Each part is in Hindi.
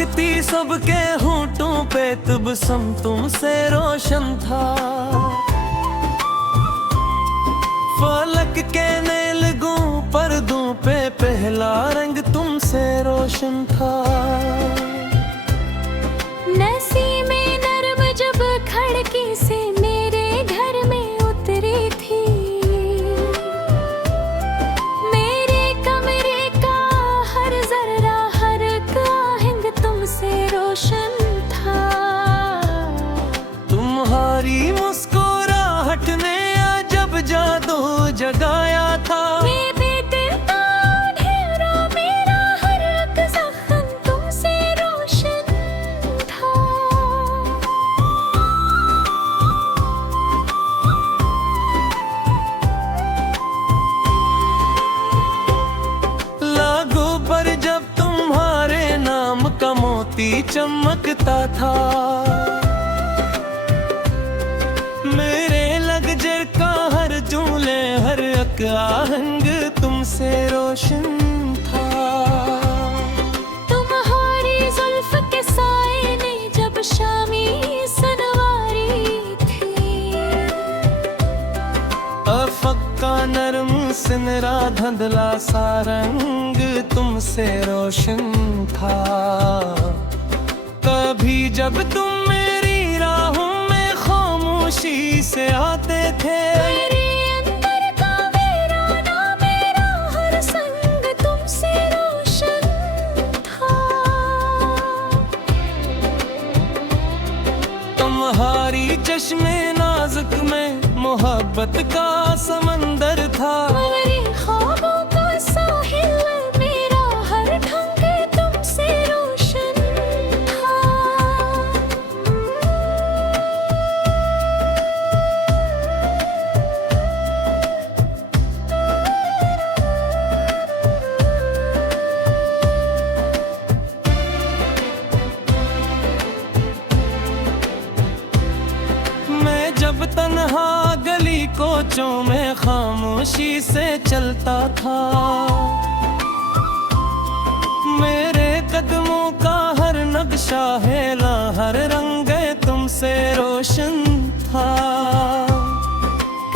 महकती सबके होंठों पे तबस्सुम तुमसे रोशन था। फलक के नेलगों पर्दों पे पहला रंग तुमसे रोशन था। नसीमे नर्म जब खड़की से मेरे घर में उतरी थी, मेरे कमरे का हर जर्रा हर आहंग तुमसे रोशन था। तुम्हारी मुस्कुराहट ने जब जादू जगाया था। मेरा हर एक जख्म तुमसे रोशन था। लागू पर जब तुम्हारे नाम का मोती चमकता था, मेरे लगजर का हर जूले हर एक आहंग तुमसे रोशन था। तुम्हारी जुल्फ के साए ने जब शामी सनवारी थी, अफक का नरम सिनरा धुंधला सा रंग तुमसे रोशन था। कभी जब तुम मेरी राहों में खामोशी से आते थे, मेरे अंदर का वीराना मेरा हर संग तुमसे रोशन था। तुम्हारी चश्मे नाजुक में मोहब्बत का समंदर था। मेरे ख्वाबों का साहिल मेरा हर ढंग तुमसे रोशन था। मैं जब तन्हा गली कोचों में खामोशी से चलता था, मेरे कदमों का हर नक्शा हेला हर रंग तुमसे रोशन था।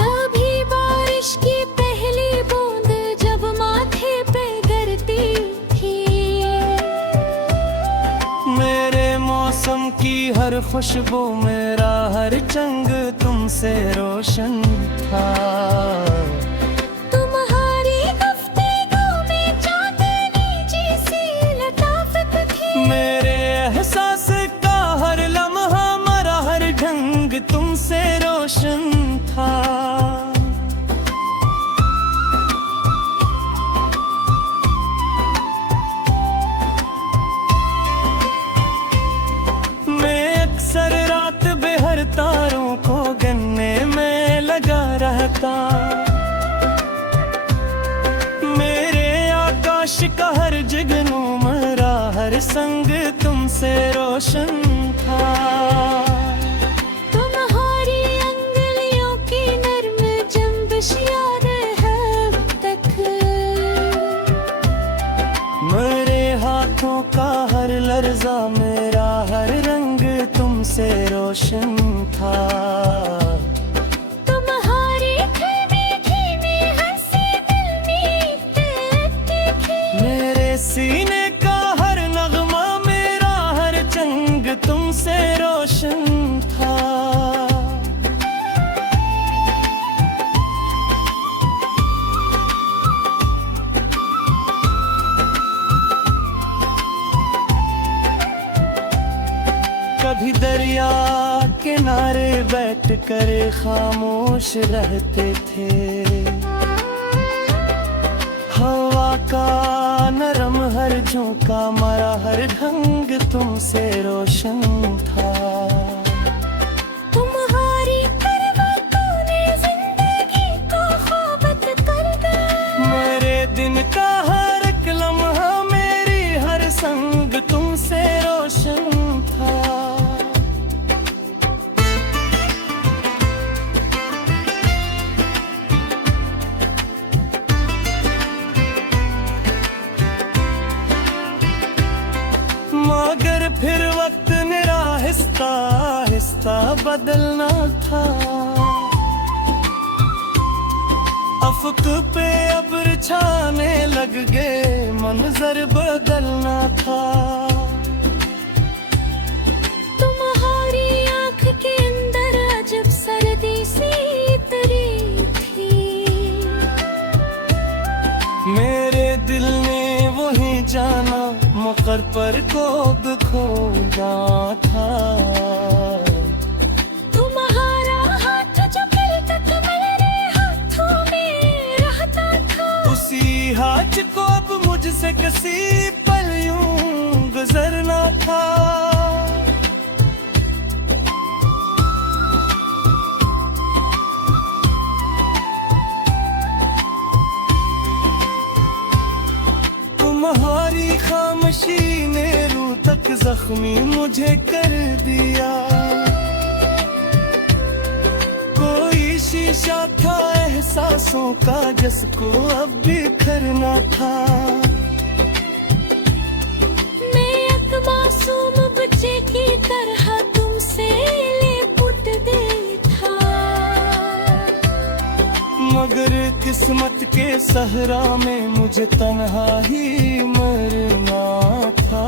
कभी बारिश की पहली बूंद जब माथे पे गिरती थी, मेरे मौसम की हर खुशबू मेरा हर चंग तुमसे रोशन था। तुम्हारी गुफ्तगू में चांदनी जैसी लताफत थी, मेरे एहसास का हर लम्हा मरा हर ढंग तुमसे रोशन था। मैं अक्सर रात बेहर तारों को गन्ने में लगा रहता, मेरे आकाश का हर जुगनू मेरा हर संग तुमसे रोशन था। तुम्हारी अंगुलियों की नर्म जंबिश याद है अब तक, मेरे हाथों का हर लर्जा मेरा हर रंग तुमसे रोशन था। तुम्हारी धीमी धीमी हंसी दिल में दिखी, मेरे सीने का हर नगमा मेरा हर चंग तुमसे रोशन था। कभी दरिया किनारे बैठ कर खामोश रहते थे, हवा का नरम हर झोंका मरा हर ढंग तुमसे रोशन था। तुम्हारी करवटों ने जिंदगी को ख्वाबत कर दिया, मेरे दिन का हर एक लम्हा मेरी हर संग तुमसे रोशन था। मगर बादल ना था। अफक पे अब्र छाने लग गए, मंजर बदलना था। तुम्हारी आंख के अंदर अजब सर्दी सी उतरी थी। मेरे दिल ने वही जाना, मुकर्रर को खोना था। तुम्हारा हाथ जो फिर तक मेरे हाथों में रहता था, उसी हाथ को अब मुझसे किसी पल यूं गुजरना था। तुम्हारी खामोशी ने रूह तक जख्मी मुझे कर दिया। कोई शीशा था एहसासों का, जिसको अब बिखरना था। मैं एक मासूम बच्चे की तरह तुमसे लिपट गई था। मगर किस्मत के सहरा में मुझे तन्हा ही मरना था।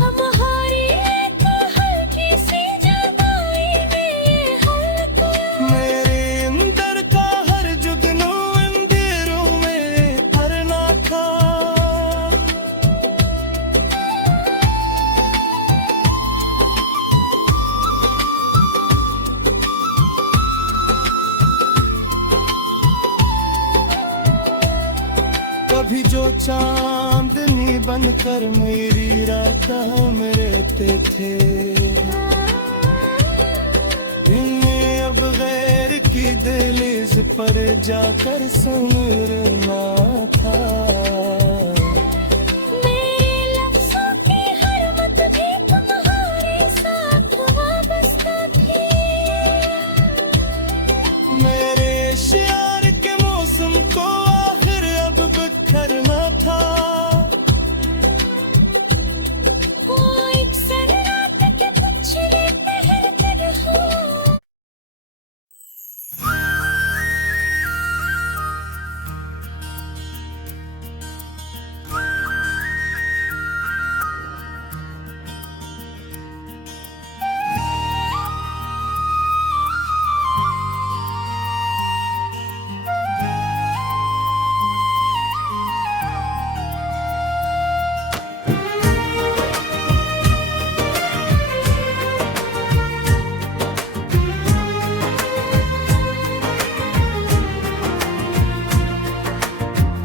हमारी एक हल्की सी जुदाई ने ये हाल किया। मेरे अंदर का हर जुगनू अंधेरों में भरना था। कभी जो चांदनी बनकर मेरी रात में रहते थे, इन्हें अब गैर की दहलीज पर जाकर संवरना था। मेरे लफ्ज़ों की हर मत भी तुम्हारे साथ वाबस्ता थी। मेरे शार के मौसम को आखिर अब बिखरना था। वो एक सन्नाट के पिछले पहर पर हो।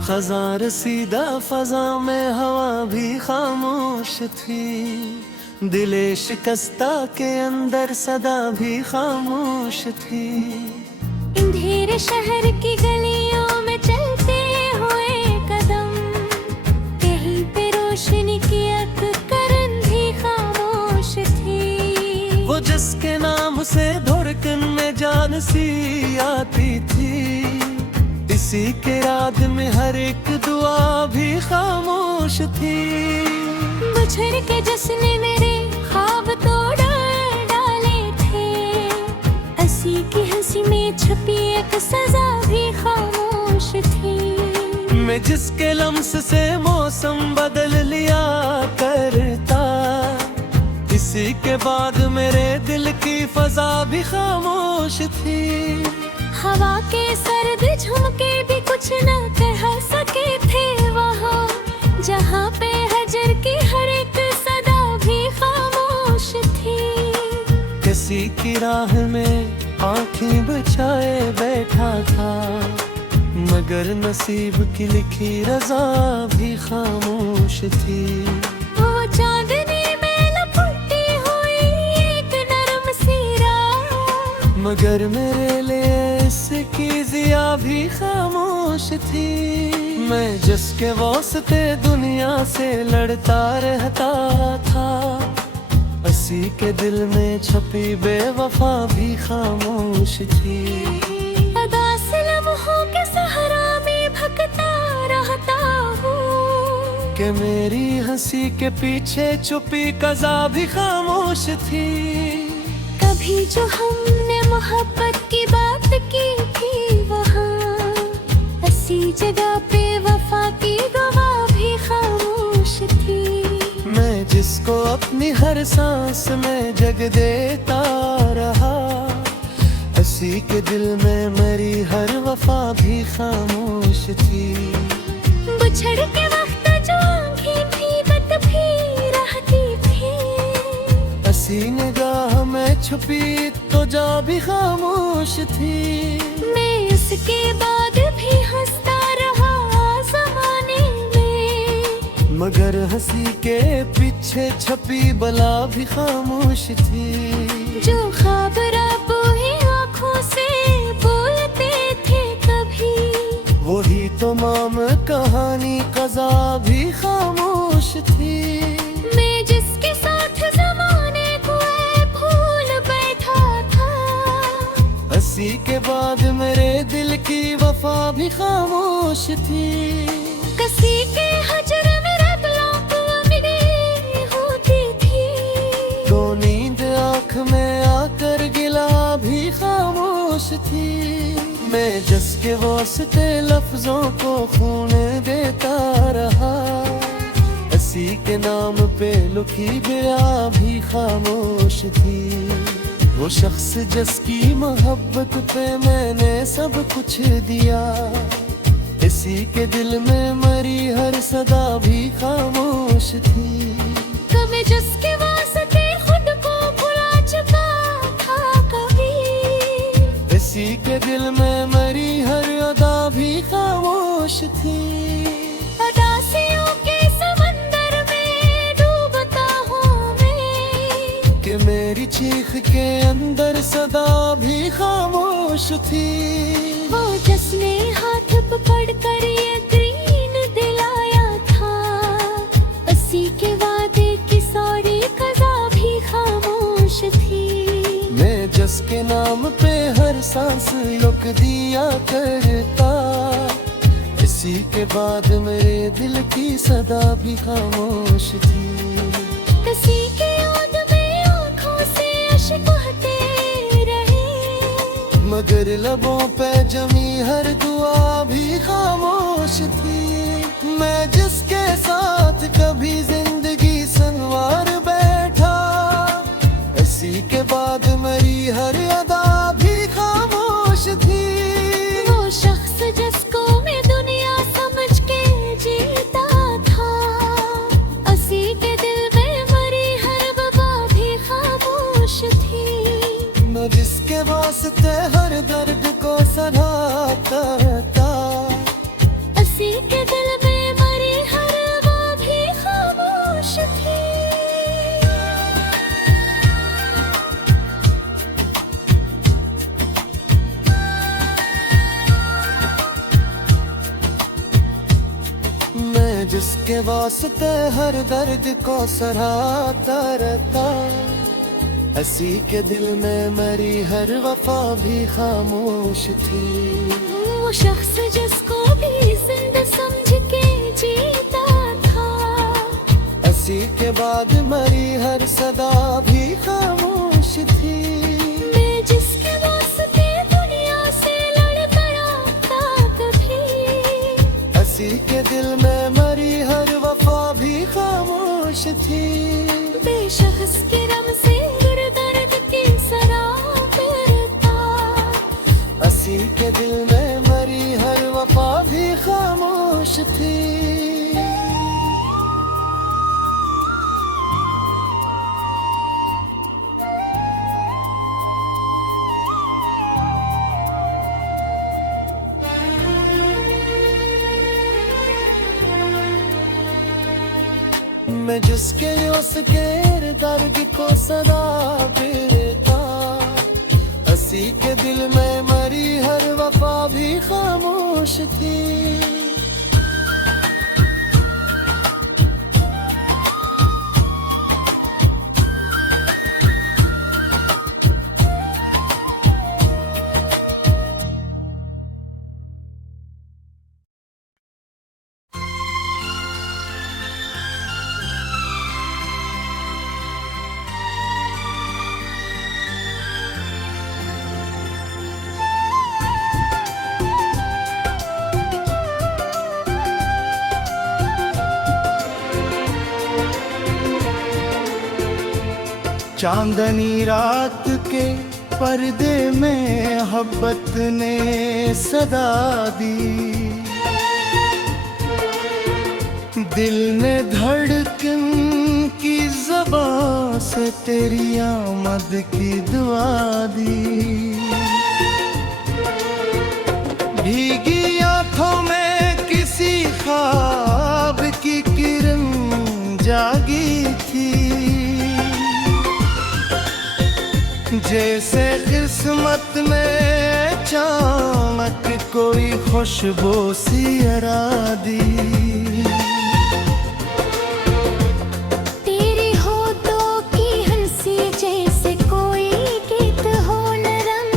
खज़ा रसीदा फजा में हवा भी खामोश थी। दिले शिकस्ता के अंदर सदा भी खामोश थी। अंधेरे शहर की गलियों में चलते हुए कदम, कहीं पे रोशनी की एक करन भी खामोश थी। वो जिसके नाम से धड़कन में जान सी आती थी, इसी के रात में हर एक दुआ भी खामोश थी। बिछड़ के जिसने मेरे ख्वाब तोड़ डाले थे, हंसी की हंसी में छुपी एक सजा भी खामोश थी। मैं जिसके लम्स से मौसम बदल लिया करता, इसी के बाद मेरे दिल की फजा भी खामोश थी। हवा के सर्द झुमके भी कुछ न कह सके थे वहाँ, जहाँ पे हजर की हर एक सदा भी खामोश थी। किसी की राह में आंखें बचाए बैठा था, मगर नसीब की लिखी रजा भी खामोश थी। वो चांदनी में लपटी हुई एक नरम सी रात, मगर मेरे लिए इसकी जिया भी खामोश थी। मैं जिसके वास्ते दुनिया से लड़ता रहता था, हंसी के दिल में छपी बेवफा भी खामोश थी। अदास लम्हों के सहरा में भटकता रहता हूँ, कि मेरी हंसी के पीछे छुपी कज़ा भी खामोश थी। कभी जो हमने मोहब्बत की बात की थी वहाँ ऐसी जगह पे वफा की गवाह भी खामोश थी। मैं जिसको अपनी हर सांस में जग देता रहा, उसी के दिल में मेरी हर वफा भी खामोश थी। बिछड़ के वक्त जो आँखें भी बत भी रहती थी, हसी निगाह में छुपी तो जा भी खामोश थी। मैं उसके बाद भी हंसता रहा ज़माने में, मगर हंसी के पीछे छपी बला भी खामोश थी। जो ख्वाब रब ही आँखों से बोलते थे कभी, वही तमाम कहानी कज़ा भी खामोश थी। मैं जिसके साथ ज़माने को भूल बैठा था, हंसी के बाद मेरे दिल की वफा भी खामोश थी। किसी के हजर में रगलों को उम्मीदें होती थी, तो नींद आँख में आकर गिला भी खामोश थी। मैं जिसके वास्ते लफ्जों को खून देता रहा, हंसी के नाम पे लुकी बया भी खामोश थी। वो शख्स जिसकी मोहब्बत पे मैंने सब कुछ दिया, इसी के दिल में मरी हर सदा भी खामोश थी। कभी जिसके वास्ते खुद को भुला चुका था कभी, इसी के दिल में मरी हर अदा भी खामोश थी। उदासियों के समंदर में डूबता हूँ मैं, कि मेरी चीख के अंदर सदा भी खामोश थी। वो जिसने हाथ पकड़ कर यकीन दिलाया था, उसी के वादे की सारी कज़ा भी खामोश थी। मैं जिसके नाम पे हर सांस रुक दिया करता, इसी के बाद मेरे दिल की सदा भी खामोश थी। किसी के याद में आँखों से अश्क बहते रहे, मगर लबों पे जमी हर दुआ भी खामोश थी। मैं जिसके साथ कभी जिंदगी संवार बैठा, इसी के बाद मेरी हर अदा भी खामोश थी। वो शख्स जिसको मैं दुनिया समझ के जीता था, उसी के दिल में मरी हर वबा भी खामोश थी। मैं जिसके वास्ते हर दर्द को सराहता था, उसी के दिल में मरी हर वबा भी खामोश थी। मैं जिसके वास्ते हर दर्द को सराहता रहता, हंसी के दिल में मरी हर वफा भी खामोश थी। वो शख्स जिसको भी जिंदा समझ के जीता था, हंसी के बाद मरी हर सदा भी खामोश थी। मैं जिसके वास्ते दुनिया से लड़ पड़ा था कभी, हंसी के दिल में मरी हर वफा भी खामोश थी। बेशख्स के रम से दर्द की सराब था, हंसी के दिल में मरी हर वफा भी खामोश थी। मैं जिसके उसके दर्द को सदा देता, हंसी के दिल में मरी हर वफा भी खामोश थी। चांदनी रात के पर्दे में मोहब्बत ने सदा दी, दिल ने धड़कन की ज़बां से तेरी आमद की दुआ दी। भीगी आंखों में किसी ख्वाब की किरण जागी थी, जैसे किस्मत में अचानक कोई खुशबू सी हरा दी। तेरे होठों की हंसी जैसे कोई गीत हो नरम,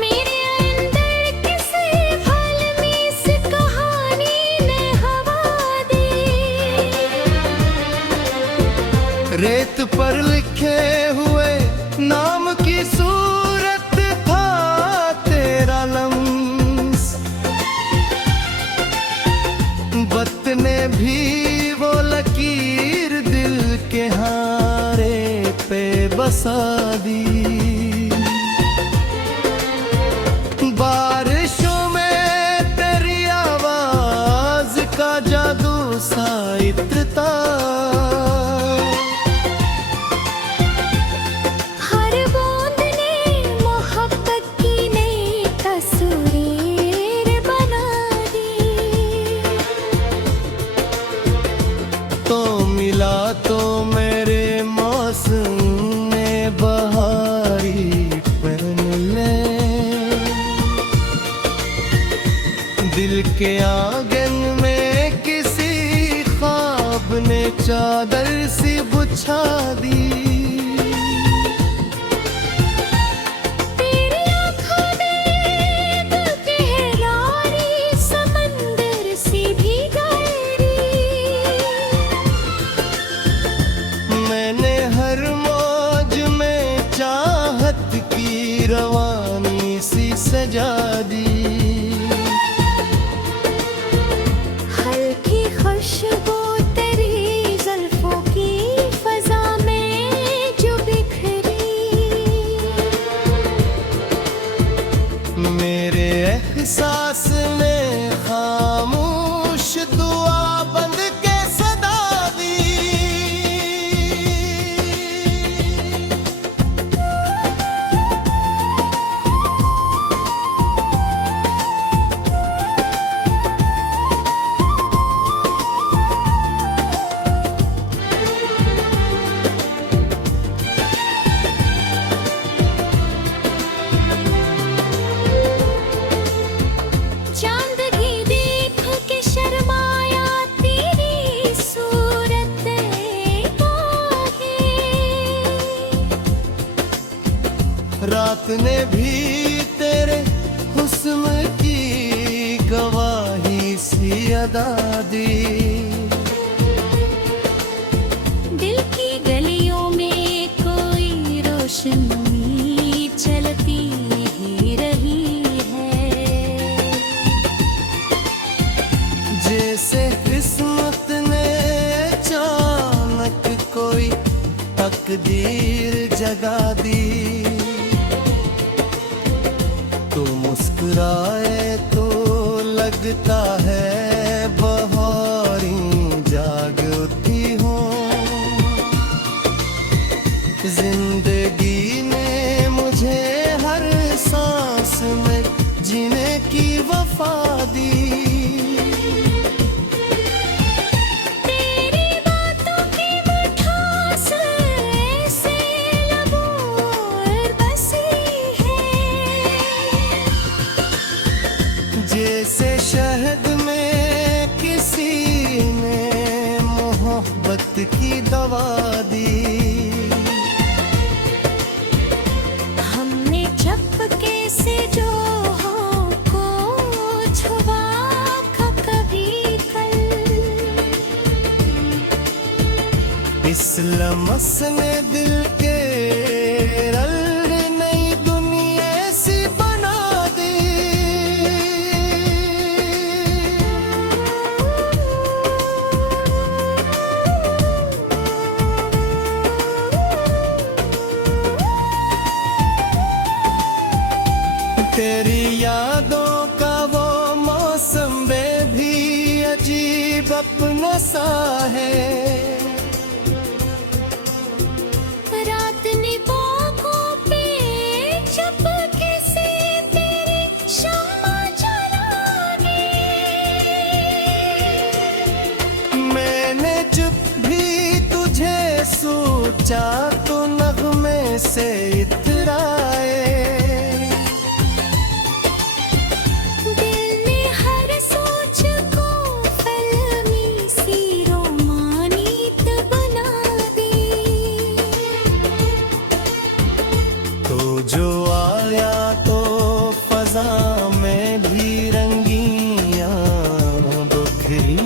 मेरे अंदर किसी पल में इस कहानी ने हवा दी। रेत पर लिखे हुए नाम की सूरत था तेरा लम्स, वक्त ने भी वो लकीर दिल के हारे पे बसा दी। बारिशों में तेरी आवाज का जादू सा इत्र था, तो मेरे मौसम ने बहारी पहन ले। दिल के आंगन में किसी ख्वाब ने चादर सी बिछा दी। रवानी सी सजा दी। हल्की खुशबू तेरी जुल्फों की फजा में जो बिखरी, मेरे एहसास ने खामोश दुआ बंद के सदा दी। रात ने भी तेरे हुस्न की गवाही सी अदा दी। दिल की गलियों में कोई रोशनी चलती ही रही है, जैसे किस्मत ने अचानक कोई तकदीर जगा दी। तो मुस्कुराए तो लगता है बहारी जाग उठी हो। जिंदगी ने मुझे हर सांस में जीने की वफा दी। जैसे शहद में किसी ने मोहब्बत की दवा दी। हमने चपके से जो को छुआ कभी कल, इस लम्स ने दिल के नई दुनिया सी बना दी। तेरी यादों का वो मौसम वे भी अजीब अपना सा है। रात ने बाहों पे चपके से तेरी शम्मा जला दी। मैंने जब भी तुझे सोचा तो नगमे से इतराए। दिल ने हर सोच को फिल्मी सी रोमानित बना दी। तो जो आया तो फजा में भी रंगियां बिखरी।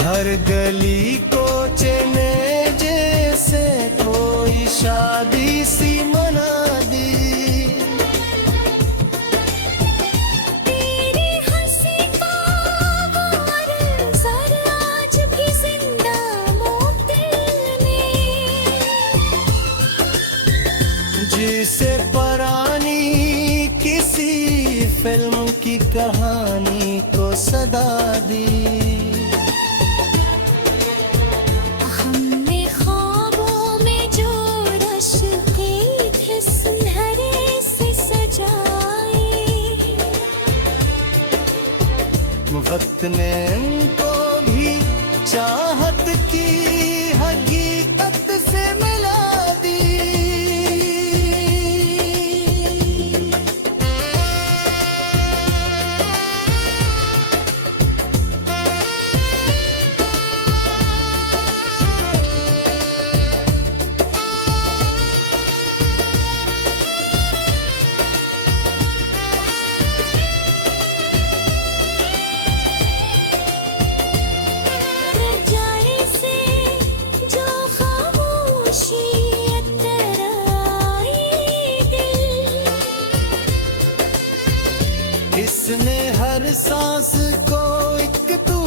हर गली को चने जैसे कोई शादी सी मना दी। तेरी हंसी का वार सर आज भी जिंदा मोती में। जिसे परानी किसी फिल्म की कहानी को सदा दी। हमने ख्वाबों में जो रश्के थे सुनहरे से सजाए। वक्त ने उनको भी चाहत की हकीकत से मिला दी। रजाई से जो खामोशी अंदर आई दिल। इसने हर सांस को एक तू